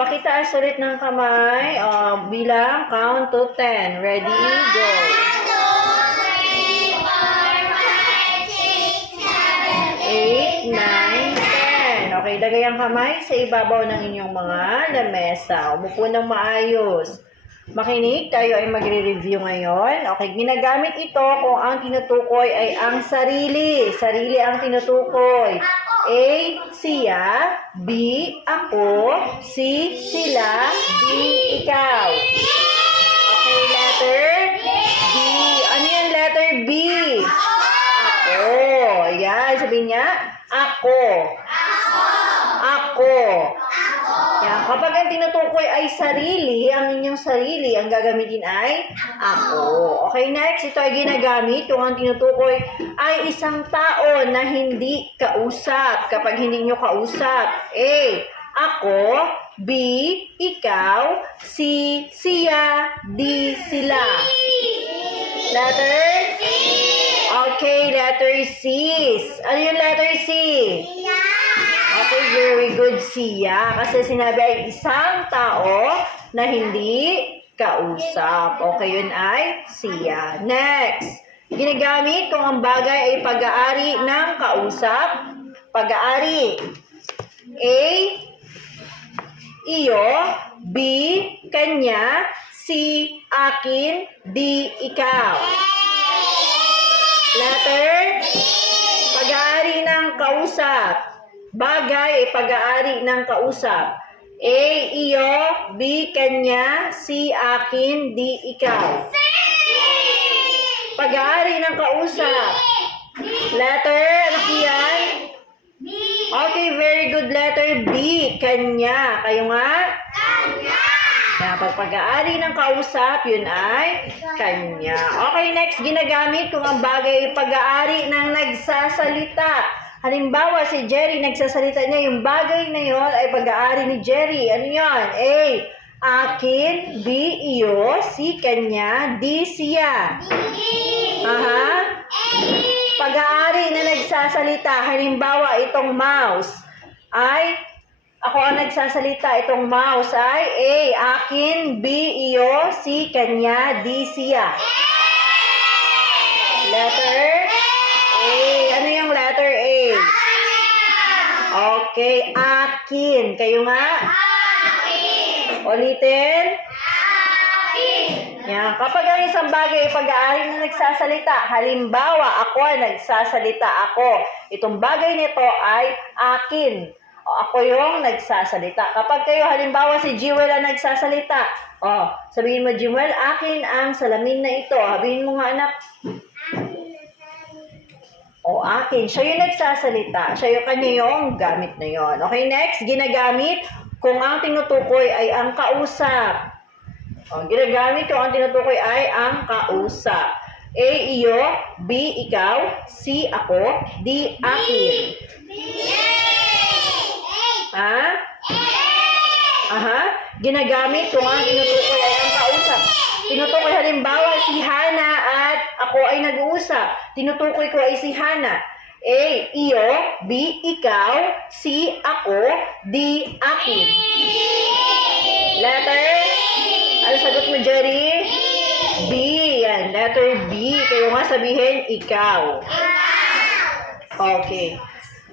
Pakitaas ulit ng kamay. Bilang, count to 10. Ready, go. 8, 9, 10. Okay, lagay ang kamay sa ibabaw ng inyong mga lamesa. Umupo ng maayos. Makinig, tayo ay magre-review ngayon. Okay, ginagamit ito kung ang tinutukoy ay ang sarili. Sarili ang tinutukoy. A, siya. B, ako. C, sila. D, ikaw. Okay, letter B. Ano yung letter B? Ako. Ayan, sabihin niya, ako. Ako. Yan. Kapag ang tinutukoy ay sarili, ang inyong sarili, ang gagamitin ay ako. Okay, next. Ito ay ginagamit kung ang tinutukoy ay isang tao na hindi kausap. Kapag hindi nyo kausap. A, ako. B, ikaw. C, siya. D, sila. Letter C. Okay, letter C. Ano yung letter C? Okay, very good, siya. Kasi sinabi ay isang tao na hindi kausap. Okay, yun ay siya. Next. Ginagamit kung ang bagay ay pag-aari ng kausap. Pag-aari. A, iyo. B, kanya. C, akin. D, ikaw. Letter pag-aari ng kausap. Bagay ay pag-aari ng kausap. A, iyo. B, kanya. C, akin. D, ikaw. Pag-aari ng kausap. Letter, ano yan? Okay, very good. Letter B, kanya. Kayo nga? Kaya pag pag-aari ng kausap, yun ay kanya. Okay, next, ginagamit kung ang bagay ay pag-aari ng nagsasalita. Halimbawa, si Jerry nagsasalita niya, yung bagay na yun ay pag-aari ni Jerry. Ano yun? A, akin. B, iyo. C, kanya. D, siya. Aha. Pag-aari na nagsasalita. Halimbawa, itong mouse ay ako ang nagsasalita. Itong mouse ay A, akin. B, iyo. C, kanya. D, siya. Letter A. Ano yung letter A? Okay, akin. Kayo nga? Ulitin. Yan. Kapag ang isang bagay ay pag-aari na nagsasalita, halimbawa, ako ang nagsasalita. Ako. Itong bagay nito ay akin. Ako yung nagsasalita. Kapag kayo, halimbawa, si Jewel ang nagsasalita. Sabihin mo, Jewel, akin ang salamin na ito. Sabihin mo nga, anak. Akin. Siya yung nagsasalita. Siya yung kanya yung gamit na yon. Okay, next. Ginagamit kung ang tinutukoy ay ang kausap. Ginagamit kung ang tinutukoy ay ang kausap. A, iyo. B, ikaw. C, ako. D, akin. Ha? Aha. Ginagamit kung ang tinutukoy ay ang kausap. Tinutukoy halimbawa si Hana at ako ay nag-uusap. Tinutukoy ko ay si Hana. A, iyo. B, ikaw. C, ako. D, akin. Letter? Ano sagot mo, Jerry? B. Yan. Letter B. Kayo nga sabihin, ikaw. Okay.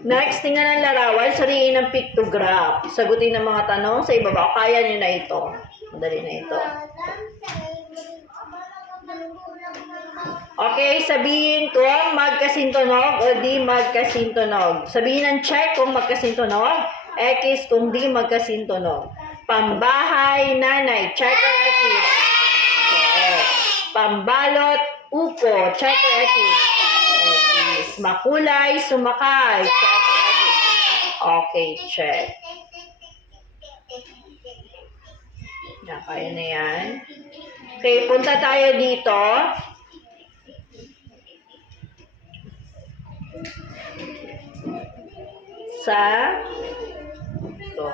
Next, tingnan ang larawan. Sariin ang pictograph. Sagutin ang mga tanong sa ibaba. Kaya nyo na ito. Madali na ito. Okay, sabihin kung magkasintunog o di magkasintunog. Sabihin ang check kung magkasintunog, X kung di magkasintunog. Pambahay, nanay, check or X. Okay. Pambalot, upo, check or X. X. Makulay, sumakay, check or X. Okay, check. Kaya na yan. Okay, punta tayo dito. Sa ito.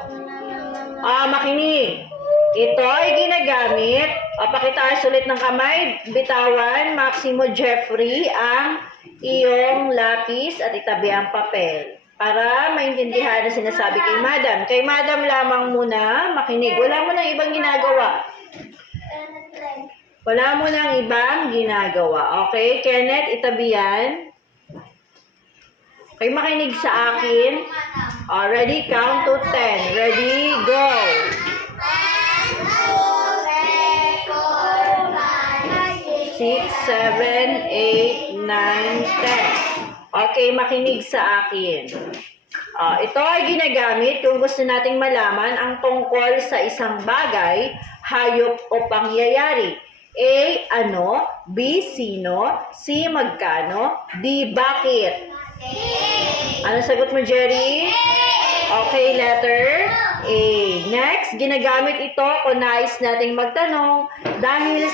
Makinig. Ito ay ginagamit. Pakitaas ulit ng kamay. Bitawan, Maximo Jeffrey, ang iyong lapis at itabi ang papel. Para maintindihan na sinasabi kay Madam. Kay Madam lamang muna makinig. Wala mo nang ibang ginagawa. Wala mo nang ibang ginagawa. Okay? Kenneth, itabi yan. Okay, makinig sa akin. Ready? Count to 10. Ready? Go! 6, 7, 8, 9, 10. Okay, makinig sa akin. Ito ay ginagamit kung gusto nating malaman ang tungkol sa isang bagay, hayop o pangyayari. A. Ano? B. Sino? C. Magkano? D. Bakit? Ano sagot mo, Jerry? Okay, letter A. Next, ginagamit ito kung nais nating magtanong dahil,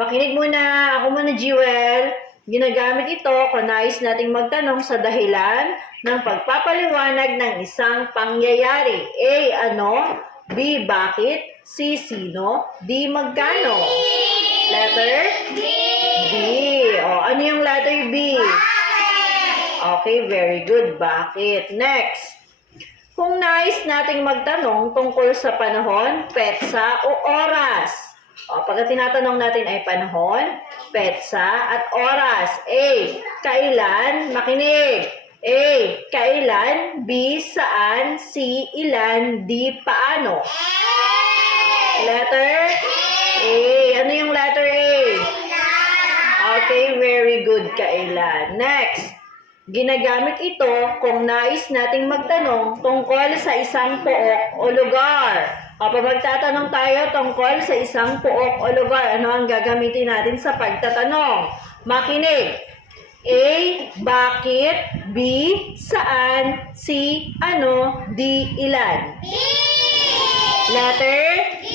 makinig muna, ako muna, Jewel. Ginagamit ito kung nais nating magtanong sa dahilan ng pagpapaliwanag ng isang pangyayari. A. Ano? B. Bakit? C. Sino? D. Magkano? Letter? B. Ano yung letter B? Okay, very good. Bakit? Next. Kung nais nating magtanong tungkol sa panahon, petsa o oras. Pagka tinatanong natin ay panahon, petsa at oras. A. Kailan? Makinig. A. Kailan? B. Saan? C. Ilan? D. Paano? Letter A. Ano yung letter A? Okay, very good. Kailan. Next. Ginagamit ito kung nais nating magtanong tungkol sa isang pook o lugar. Kapag magtatanong tayo tungkol sa isang pook o lugar, ano ang gagamitin natin sa pagtatanong? Makinig. A. Bakit? B. Saan? C. Ano? D. Ilan? Letter? B.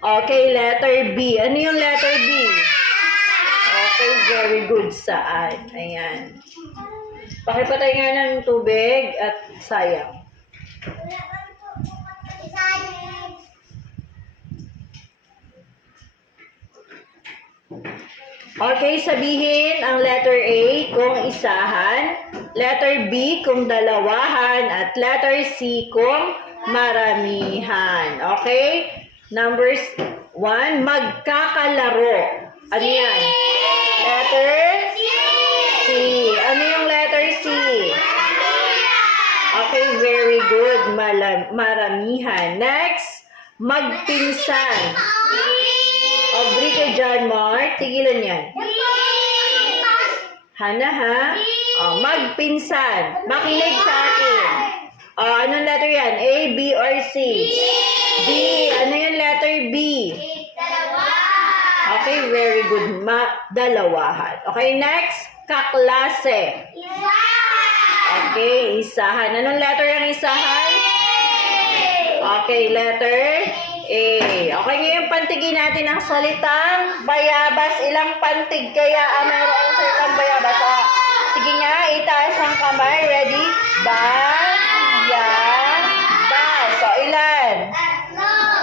Okay, letter B. Ano yung letter B? Okay, very good. Saan? Ayan. Pakipatay nga ng tubig at sayang. Okay, sabihin ang letter A kung isahan, letter B kung dalawahan, at letter C kung maramihan. Okay? Numbers 1, magkakalaro. Ano yan? Letter C. Ano yung letter C? Okay, very good. Maramihan. Next, magpinsan. Agree ka dyan, Mark. Tigilan yan. Hana, ha? Magpinsan. Makinig sa akin. Anong letter yan? A, B, or C? B. Ano yung letter B? Okay, very good. Dalawahan. Okay, next. Kaklase. Okay, isahan. Anong letter yung isahan? Okay, letter A. Okay, ngayon pantigin natin ang salitang bayabas. Ilang pantig kaya meron ang salitang bayabas? Sige nga, itaas ang kamay. Ready? Bayabas. So, ilan?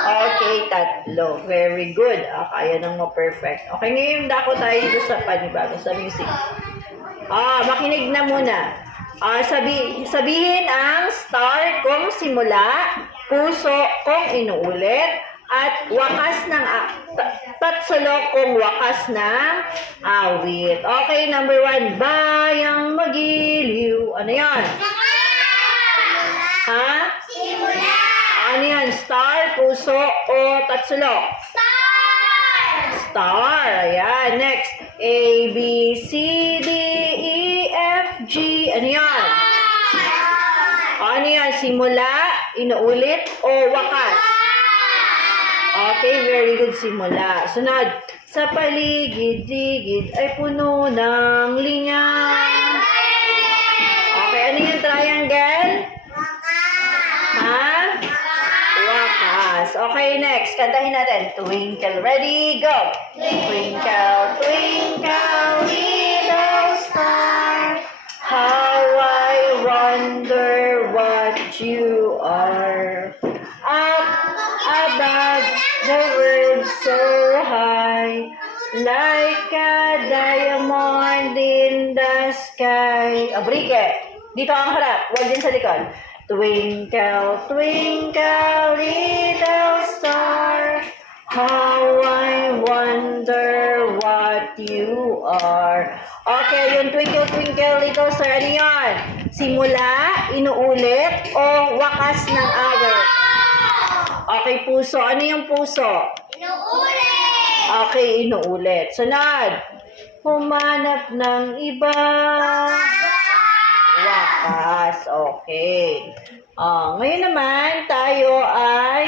Okay, tatlo. Very good. Kaya nang ma-perfect. Okay, ngayon dako tayo dito sa panibago, sa music. Makinig na muna. Sabihin ang start kung simula, puso kung inuulit, at wakas ng tatsulok kung wakas ng awit. Okay, number 1. Bayang magiliw. Ano yan? Ha? Simula. Ano yan? Star, puso, o tatsulok? Star. Ayan. Next. A, B, C, D, E, F, G. Ano yan? Ano yan? Simula, inuulit, o wakas? Okay, very good. Simula. Sunod. Sa paligid-ligid ay puno ng lingang. Okay, ano yung triangle? Ha? Wakas. Okay, next. Kantahin natin. Twinkle, ready, go! Twinkle, twinkle, little star, how I wonder what you are. Up above the world so high, like a diamond in the sky. Abrike. Dito ang harap. Huwag din sa likod. Twinkle, twinkle, little star, how I wonder what you are. Okay, yung twinkle, twinkle, little star, ano yun? Simula, inuulit, o wakas ng araw? Okay, puso. Ano yung puso? Inuulit! Okay, inuulit. Sunod. Humanap ng iba. Wakas. Okay. Ngayon naman, tayo ay